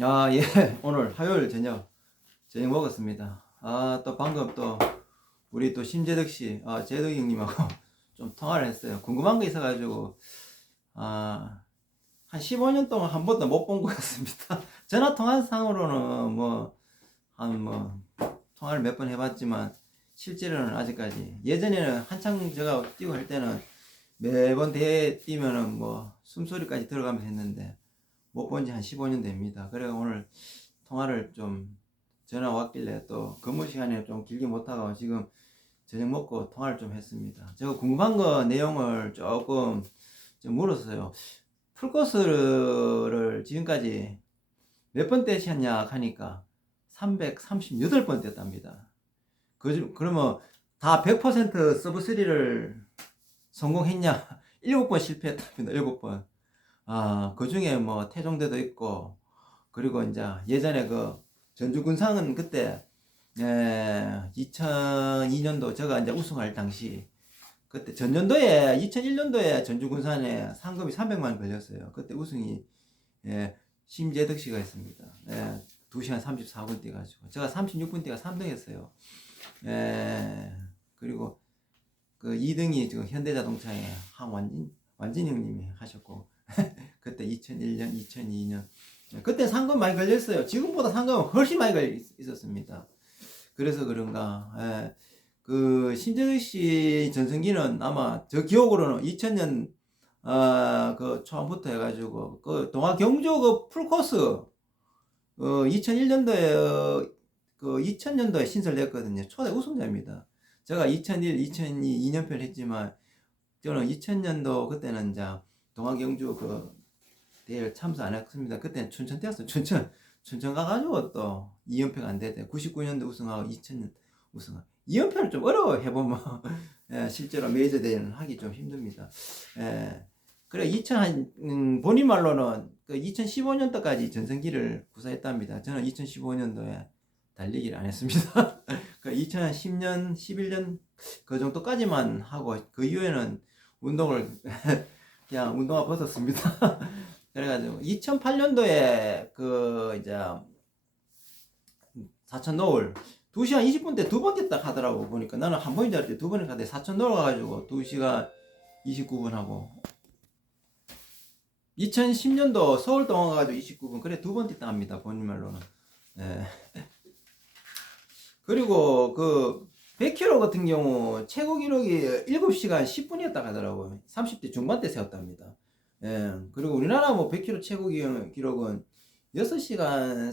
아, 예. 오늘 화요일 저녁, 저녁 먹었습니다. 아, 또 방금 또, 우리 또 심재덕 씨, 아, 재덕이 형님하고 좀 통화를 했어요. 궁금한 게 있어가지고, 아, 한 15년 동안 한 번도 못 본 것 같습니다. 전화 통화상으로는 뭐, 한 뭐, 통화를 몇 번 해봤지만, 실제로는 아직까지. 예전에는 한창 제가 뛰고 할 때는 매번 대회 뛰면은 뭐, 숨소리까지 들어가면서 했는데, 못 본 지 한 15년 됩니다. 그래 오늘 통화를 좀 전화 왔길래 또 근무 시간에 좀 길게 못하고 지금 저녁 먹고 통화를 좀 했습니다. 제가 궁금한 거 내용을 조금 좀 물었어요. 풀코스를 지금까지 몇 번 떼셨냐 하니까 338번 뗐답니다. 그, 그러면 다 100% 서브 3를 성공했냐? 7번 실패했답니다. 7번. 아, 그 중에 뭐 태종대도 있고, 그리고 이제 예전에 그 전주군상은 그때, 에, 2002년도 제가 이제 우승할 당시, 그때 전년도에, 2001년도에 전주군산에 상금이 300만 걸렸어요. 그때 우승이, 예, 심재덕 씨가 했습니다. 예, 2시간 34분 뛰어가지고. 제가 36분 뛰가 3등 했어요. 예, 그리고 그 2등이 지금 현대자동차의 항완진, 완진 형님이 하셨고, 그때 2001년, 2002년. 그때 상금 많이 걸렸어요. 지금보다 상금은 훨씬 많이 걸려 있- 있었습니다. 그래서 그런가. 예. 그 신재덕 씨 전성기는 아마 저 기억으로는 2000년 아, 그 초반부터 해가지고 그 동아 경주 그 풀코스 어, 2001년도에 그 2000년도에 신설됐거든요. 초대 우승자입니다. 제가 2001, 2002, 2년표를 했지만 저는 2000년도 그때는 이제 동아경주 그 대회를 참석 안 했습니다. 그때는 춘천 뛰었어요. 춘천. 춘천 가가지고 또 2연패가 안 됐대. 99년도 우승하고 2000년 우승하고. 2연패는 좀 어려워 해보면. 예, 실제로 메이저 대회는 하기 좀 힘듭니다. 예. 그래, 2000, 음, 본인 말로는 그 2015년도까지 전성기를 구사했답니다. 저는 2015년도에 달리기를 안 했습니다. 그 2010년, 11년 그 정도까지만 하고 그 이후에는 운동을 그냥 운동화 벗었습니다. 그래가지고 2008년도에 그 이제 사천 노을 2시간 20분 때 두 번 됐다 하더라고 보니까 나는 한 번인 줄 알았더니 두 번을 가는데 사천 노을 가가지고 2시간 29분 하고 2010년도 서울 동안 가가지고 29분 그래 두 번 됐다 합니다 본인 말로는 예. 그리고 그 100km 같은 경우 최고 기록이 7시간 10분이었다 하더라고요 30대 중반 때 세웠답니다 예. 그리고 우리나라 뭐 100km 최고 기- 기록은 6시간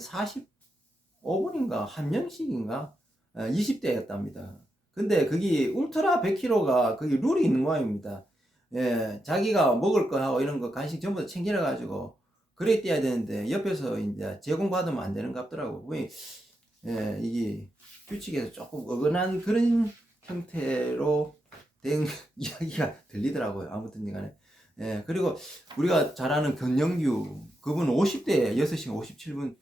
45분인가 한 명씩인가 20대였답니다. 근데 그게 울트라 100km가 그게 룰이 있는 모양입니다. 예, 자기가 먹을 거 하고 이런 거 간식 전부 다 챙겨 가지고 그래 뛰어야 되는데 옆에서 이제 제공 받으면 안 되는 것 같더라고. 보니 예, 이게 규칙에서 조금 어긋난 그런 형태로 된 이야기가 들리더라고요. 아무튼 간에. 예, 그리고 우리가 잘 아는 견영규 그분 50대에 6시간 57분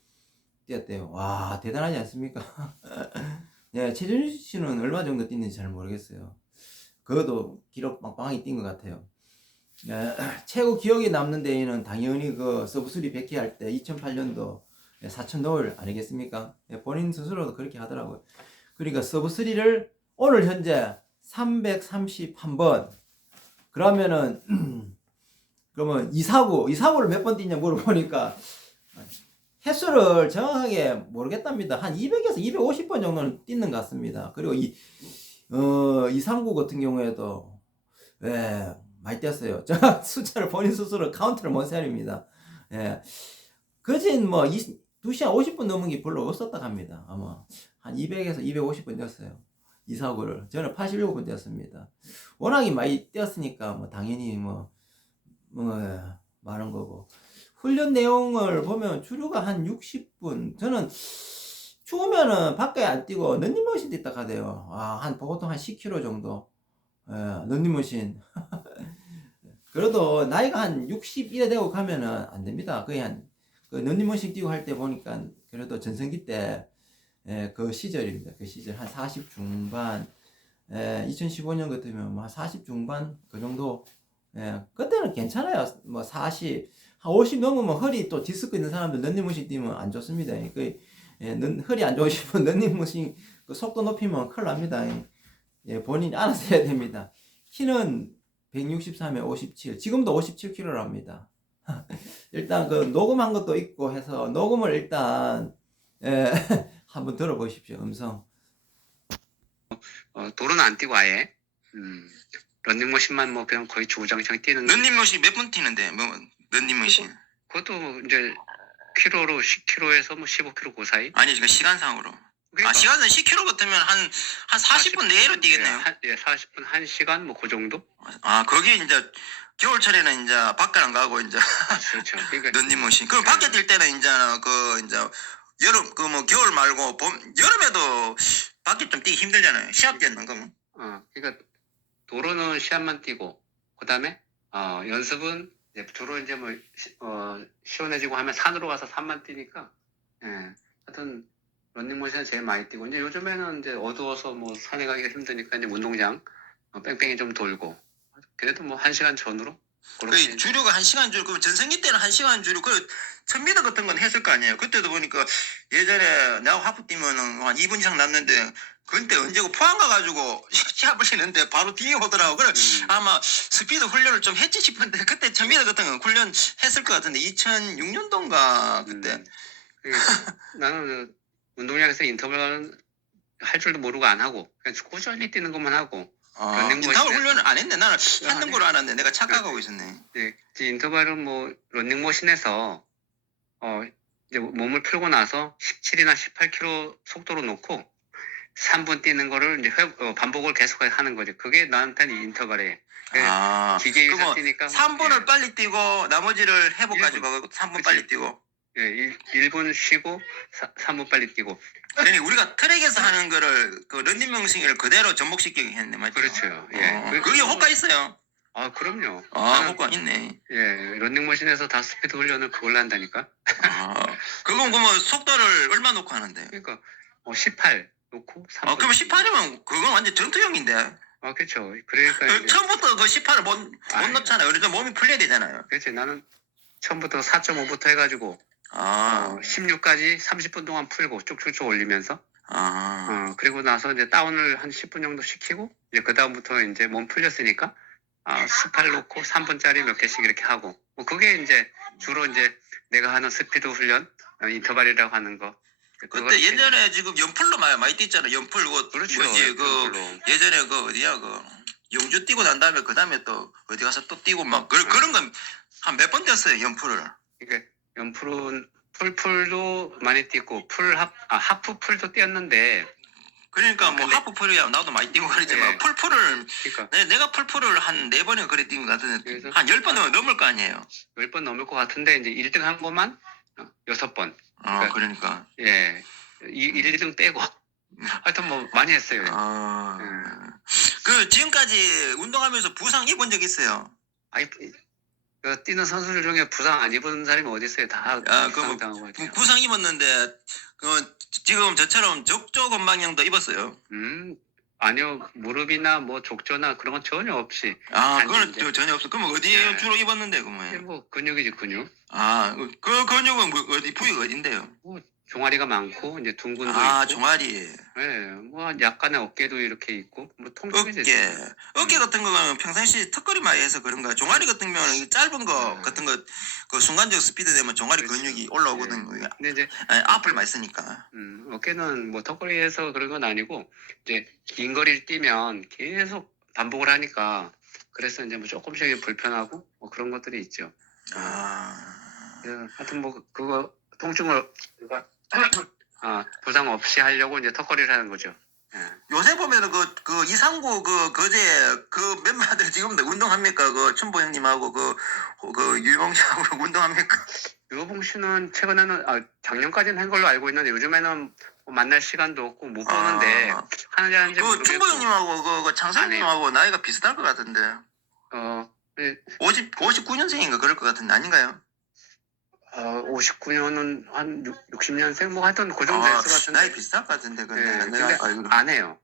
뛰었대요. 와, 대단하지 않습니까? 예, 최준수 씨는 얼마 정도 뛰는지 잘 모르겠어요. 그것도 기록 빵빵하게 뛴것 같아요. 예, 최고 기억에 남는 대회는 당연히 그 서브스리 100회 할때 2008년도 사천 노을 아니겠습니까? 예, 본인 스스로도 그렇게 하더라고요. 그러니까 서브3를 오늘 현재 331번 그러면은 그러면 이사구 이사구를 몇 번 뛰냐 물어보니까 횟수를 정확하게 모르겠답니다. 한 200에서 250번 정도는 뛰는 것 같습니다. 그리고 이, 어, 239 같은 경우에도, 예, 많이 뛰었어요. 저 숫자를 본인 스스로 카운트를 못 세립니다. 예. 그진 뭐, 2, 2시간 50분 넘은 게 별로 없었다 합니다. 아마. 한 200에서 250분 뛰었어요. 249를. 저는 87분 뛰었습니다. 워낙에 많이 뛰었으니까, 뭐, 당연히 뭐, 뭐, 예, 많은 거고. 훈련 내용을 보면 주류가 한 60분. 저는 추우면은 밖에 안 뛰고 런닝머신 뛰다 가대요. 아, 한 보통 한 10km 정도. 예, 런닝머신. 그래도 나이가 한 61에 되고 가면은 안 됩니다. 거의 한, 그 런닝머신 뛰고 할 때 보니까 그래도 전성기 때, 예, 그 시절입니다. 그 시절. 한 40 중반. 예, 2015년 같으면 뭐 40 중반 그 정도. 예, 그때는 괜찮아요. 뭐 40, 한 50 넘으면 허리 또 디스크 있는 사람들 런닝머신 뛰면 안 좋습니다. 그 허리 안 좋으시면 런닝머신 그 속도 높이면 큰일 납니다. 예, 본인이 알아서 해야 됩니다. 키는 163에 57. 지금도 57kg랍니다. 일단 그 녹음한 것도 있고 해서 녹음을 일단 예, 한번 들어보십시오. 음성. 어, 도로는 안 뛰고 아예. 음, 런닝머신만 뭐 그냥 거의 주구장창 뛰는 런닝머신 몇 분 뛰는데 뭐 런닝머신? 그것도 이제 키로로 10km에서 뭐 15km 그 사이? 아니 지금 시간상으로. 그러니까 아 시간은 10km 같으면 한한 40분 내로 뛰겠네요. 예, 한, 예, 40분 1시간 뭐 그 정도? 아 거기 이제 겨울철에는 이제 밖에 안 가고 이제 그렇죠. 그러니까 런닝머신. 그럼 밖에 뛸 때는 이제 그 이제 여름 그 뭐 겨울 말고 봄 여름에도 밖에 좀 뛰기 힘들잖아요. 시합 뛰는 거 어, 그러니까 도로는 시합만 뛰고 그다음에 어, 연습은 이제 주로 이제 뭐 시, 어, 시원해지고 하면 산으로 가서 산만 뛰니까 예. 하여튼 런닝머신은 제일 많이 뛰고 이제 요즘에는 이제 어두워서 뭐 산에 가기가 힘드니까 이제 운동장 어, 뺑뺑이 좀 돌고 그래도 뭐 한 시간 전으로 그렇게 그 주류가 한 시간 주류 그 전성기 때는 한 시간 주류 그 천미터 같은 건 했을 거 아니에요. 그때도 보니까 예전에 내가 하프 뛰면은 한 2분 이상 났는데 그때 언제고 포항 가가지고 시합을 했는데 바로 뛰어오더라고. 그래 음, 아마 스피드 훈련을 좀 했지 싶은데 그때 천미터 같은 건 훈련 했을 것 같은데 2006년도인가 그때. 음. 그러니까 나는 그 운동장에서 인터벌 할 줄도 모르고 안 하고 그냥 꾸준히 뛰는 것만 하고 아, 런닝머신 인터벌 했어. 훈련을 안 했네 나는 안 했는 해. 걸로 알았는데 내가 착각하고 있었네 네, 이제 인터벌은 뭐 런닝머신에서 어 이제 몸을 풀고 나서 17이나 18km 속도로 놓고 3분 뛰는 거를 이제 회- 어, 반복을 계속 하는 거죠. 그게 나한테는 인터벌이에요. 네, 아 기계에서 그거 뛰니까 3분을 예, 빨리 뛰고 나머지를 회복가지고 3분 그치. 빨리 뛰고 예, 1, 분 쉬고 3, 분 빨리 뛰고 그러니 우리가 트랙에서 하는 거를 그 런닝머신을 그대로 접목시키게 했네 맞죠? 그렇죠. 예. 어, 그- 그게 효과 있어요. 아 그럼요. 아 효과 있네. 예, 런닝머신에서 다 스피드 훈련을 그걸로 한다니까. 아 그건 그러면 속도를 얼마 놓고 하는데? 그러니까 어, 18 놓고 3분. 아 그럼 18이면 그건 완전 전투형인데 아 그렇죠. 그러니까 그 이제 처음부터 그 18을 못, 못 아이. 넣잖아요. 그래서 몸이 풀려야 되잖아요. 그렇지 나는 처음부터 4.5부터 해가지고 아, 어, 16까지 30분 동안 풀고 쭉쭉쭉 올리면서 아, 어, 그리고 나서 이제 다운을 한 10분 정도 시키고 이제 그 다음부터 이제 몸 풀렸으니까 아, 스팔 놓고 3분짜리 몇 개씩 이렇게 하고 뭐 그게 이제 주로 이제 내가 하는 스피드 훈련 어, 인터벌이라고 하는 거 그때 예전에 지금 연풀로 많이, 많이 뛰잖아. 연풀 그 그렇죠 뭐지 그. 예전에 그 어디야 그 영주 뛰고 난 다음에 그 다음에 또 어디 가서 또 뛰고 막 그, 음. 그런 건 한 몇 번 뛰었어요 연풀을. 그러니까 연풀은 풀풀도 많이 뛰고 풀 합 아, 하프 풀도 뛰었는데 그러니까 뭐 근데- 하프 풀이야 나도 많이 뛰고 그러지만 네. 풀풀을 그러니까 내, 내가 풀풀을 한 네 번에 그래 뛴 것 같은데 그래서- 한 열번 넘을 거 아니에요. 10번 넘을 것 같은데 이제 1등 한 것만 어, 여섯 번아 그러니까- 그러니까 예. 이 1, 2등 빼고 하여튼 뭐 많이 했어요. 아, 음. 그 지금까지 운동하면서 부상 입은 적 있어요? 아이 그 뛰는 선수들 중에 부상 안 입은 사람이 어디 있어요? 다 아, 그 뭐, 부상 당하고 부- 있죠. 부상 입었는데 그 지금 저처럼 적조 건방형도 입었어요. 음 아니요 무릎이나 뭐 족저나 그런 건 전혀 없이 아 아니, 이제- 저- 전혀 없어. 그럼 어디에 네. 주로 입었는데 그러면? 뭐 근육이지 근육. 아 그 근육은 뭐 어디 부위가 어딘데요? 종아리가 많고 이제 둥근도 아 있고. 종아리, 예, 뭐 약간의 어깨도 이렇게 있고 뭐 통증이 어깨, 어깨 같은 거는 평상시 턱걸이 많이 해서 그런가. 종아리 같은 경우는 이 짧은 거 음. 같은 거 그 순간적 스피드 되면 종아리 그렇죠. 근육이 올라오거든요. 근데 이제 아니, 앞을 많이 쓰니까. 음, 어깨는 뭐 턱걸이에서 그런 건 아니고 이제 긴 거리를 뛰면 계속 반복을 하니까 그래서 이제 뭐 조금씩 불편하고 뭐 그런 것들이 있죠. 아. 예, 하여튼 뭐 그거 통증을 아, 부상 없이 하려고 이제 턱걸이를 하는 거죠. 예. 요새 보면은 그, 그 이상구 그 거제 그 멤버들 지금도 운동합니까? 그 춘보 형님하고 그, 그 유봉 씨하고 운동합니까? 유호봉 씨는 최근에는 아, 작년까지는 한 걸로 알고 있는데 요즘에는 뭐 만날 시간도 없고 못 보는데 아, 하는지 하는지 그 모르겠고 춘보 형님하고 그, 그. 형님하고 나이가 비슷할 것 같은데. 어, 예, 50, 59년생인가 그럴 것 같은데 아닌가요? 어 59년은 한 60년생 뭐 하여튼 그 정도 아, 됐을 것 같은데 나이 비슷할 것 같은데. 근데, 네, 내가 근데 알기로. 안 해요.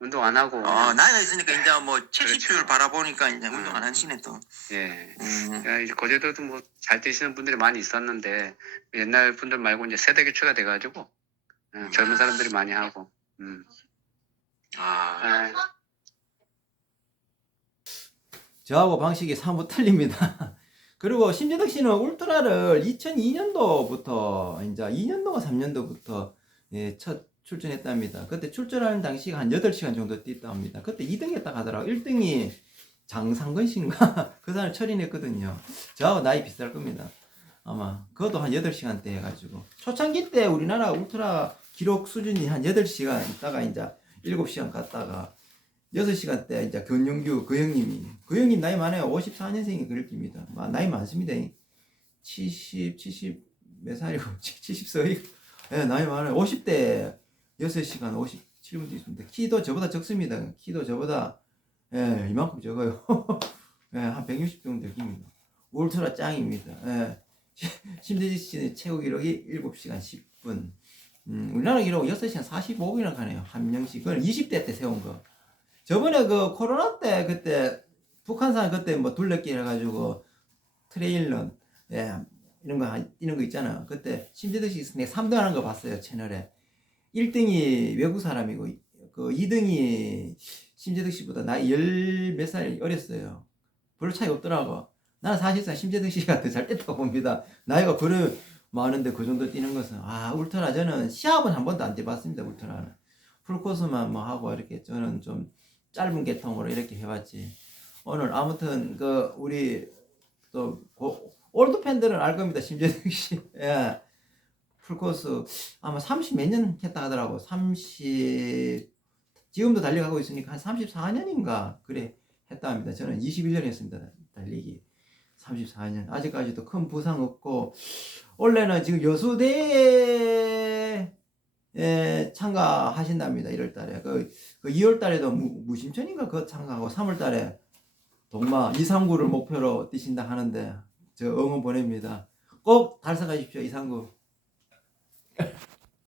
운동 안 하고. 어, 나이가 있으니까 이제 뭐 70줄 그렇죠. 바라보니까 이제 음. 운동 안 하시네 또. 예. 음. 야, 이제 거제도도 뭐잘 뛰시는 분들이 많이 있었는데 옛날 분들 말고 이제 세대 교체가 돼가지고 예, 젊은 사람들이 많이 하고. 음. 아, 예. 저하고 방식이 사뭇 틀립니다. 그리고 심재덕 씨는 울트라를 2002년도부터 이제 2년도가 3년도부터 예, 첫 출전했답니다. 그때 출전하는 당시가 한 8시간 정도 뛰었다 합니다. 그때 2등 했다 하더라고. 1등이 장상근 씨인가? 그 사람 철인했거든요. 저하고 나이 비쌀 겁니다. 아마 그것도 한 8시간대 해가지고 초창기 때 우리나라 울트라 기록 수준이 한 8시간 있다가 이제 7시간 갔다가 6시간 때 이제 견용규 그 형님이 그 형님 나이 많아요. 54년생이 그럴깁니다. 나이 많습니다. 70 70 몇 살이고 70세 예 나이 많아요. 50대 6시간 57분 있습니다. 키도 저보다 적습니다. 키도 저보다 예 이만큼 적어요. 예 한 160 정도 됩니다. 울트라 짱입니다. 예. 심대지 씨는 최고 기록이 7시간 10분. 음, 우리나라 기록은 6시간 45분이나 가네요. 한 명씩 그건 20대 때 세운 거 저번에 그 코로나 때 그때 북한산 그때 뭐 둘레길 해가지고 트레일런 예 이런 거 한- 뛰는 거 있잖아 그때 심재덕 씨 내가 3등 하는 거 봤어요 채널에. 1등이 외국 사람이고 그 2등이 심재덕 씨보다 나이 열 몇 살 어렸어요. 별로 차이 없더라고. 나는 사실상 심재덕 씨가 더 잘 뛴다고 봅니다. 나이가 그래 많은데 그 정도 뛰는 것은. 아 울트라 저는 시합은 한 번도 안 뛰어봤습니다 울트라는. 풀코스만 뭐 하고 이렇게 저는 좀 짧은 계통으로 이렇게 해봤지. 오늘 아무튼 그 우리 또 고- 올드 팬들은 알 겁니다. 심재덕 씨. 예. 풀코스 아마 30 몇 년 했다 하더라고. 30 지금도 달려가고 있으니까 한 34년인가 그래 했다 합니다. 저는 21년 했습니다. 달리기. 34년. 아직까지도 큰 부상 없고 원래는 지금 여수대 에 예, 참가하신답니다. 1월 달에. 그, 그 2월 달에도 무, 무심천인가 그거 참가하고 3월 달에 동마 2, 3구를 목표로 뛰신다 하는데 저 응원 보냅니다. 꼭 달성하십시오. 2, 3구.